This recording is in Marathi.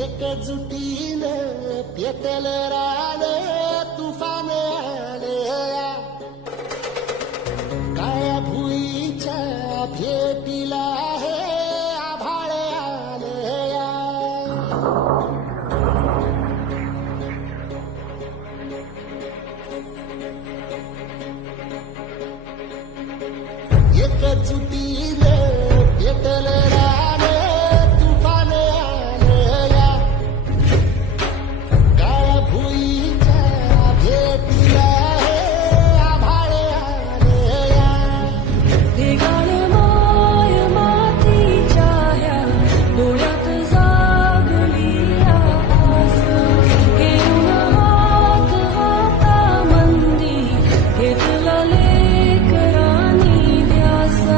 एकजुटीनं पेटल रान तुफान आलया, काळ्या भुईच्या भेटीला हे आभाळ आलया. एकजुटीनं पेटल